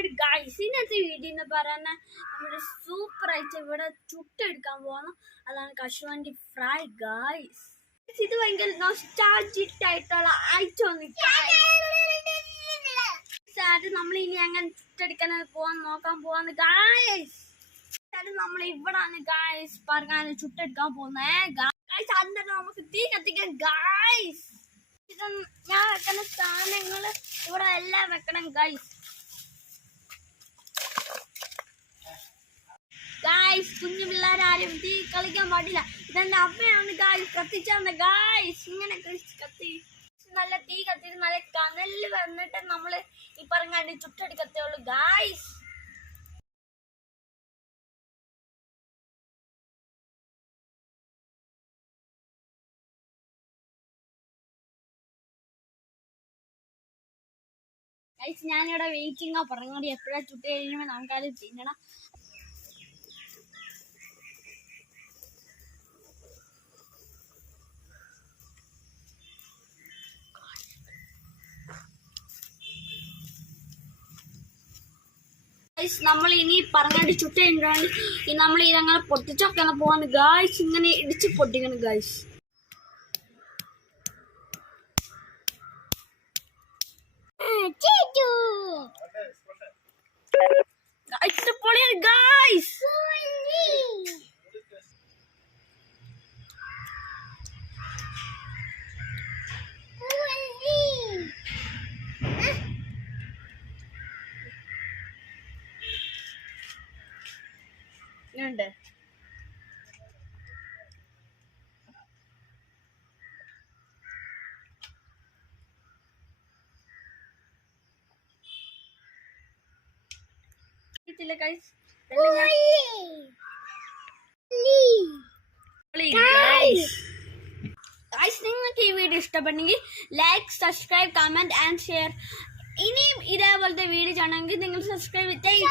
വേണ്ടി ഗൈസ് ഇന്നത്തെ വീഡിയോ എന്ന് പറയുന്ന നമ്മുടെ സൂപ്പർ ആയിട്ട് ഇവിടെ ചുട്ടെടുക്കാൻ പോകുന്നു. അതാണ് കശുവണ്ടി ഫ്രൈ ഗൈസ്. ഇത് ഭയങ്കര നൊസ്റ്റാൾജിക് ആയിട്ടുള്ള ഐറ്റം. നമ്മൾ ഇനി അങ്ങനെ ചുട്ടെടുക്കാൻ നോക്കാൻ പോവാന്ന് ഗൈസ്. നമ്മൾ ഇവിടാണ് ഗൈസ് പറഞ്ഞാൽ ചുട്ടെടുക്കാൻ പോകുന്നത് ഗൈസ്. അന്നേരം നമുക്ക് തീ കത്തിക്കാൻ ഗൈസ്. ഇത് ഞാൻ വെക്കുന്ന സാധനങ്ങൾ ഇവിടെ എല്ലാം വെക്കണം ഗൈസ്. ഗൈസ് കുഞ്ഞു പിള്ളേരാരും തീ കളിക്കാൻ പാടില്ല. ഇതെന്റെ അമ്മയാണ് ഗൈസ് കത്തിച്ചാന്ന് ഗൈസ്. ഇങ്ങനെ കത്തി നല്ല തീ കത്തിച്ച് നല്ല കനലിൽ വന്നിട്ട് നമ്മള് ഈ പറഞ്ഞാൽ ചുട്ടെടുക്കത്തേ ഉള്ളൂ ഗൈസ്. ഗൈസ് ഞാനിവിടെ വെയിറ്റിംഗാ പറഞ്ഞോടി എപ്പോഴാ ചുട്ട് കഴിയുമ്പോൾ നമുക്കത് തിന്നണം. ഗൈസ് നമ്മൾ ഇനി പറഞ്ഞാണ്ട് ചുട്ട് കഴിഞ്ഞാൽ നമ്മൾ ഇതങ്ങനെ പൊട്ടിച്ചൊക്കെ പോവാണ് ഗൈസ്. ഇങ്ങനെ ഇടിച്ച് പൊട്ടിക്കണം ഗൈസ്. പൊളിയാണ് ഗൈസ്. ഉണ്ട് നിങ്ങൾക്ക് ഈ വീഡിയോ ഇഷ്ടപ്പെട്ടെങ്കിൽ like subscribe comment and share. ഇനിയും ഇതേപോലത്തെ വീഡിയോ ചെയ്യണമെങ്കിൽ നിങ്ങൾ സബ്സ്ക്രൈബ് ചെയ്യ്.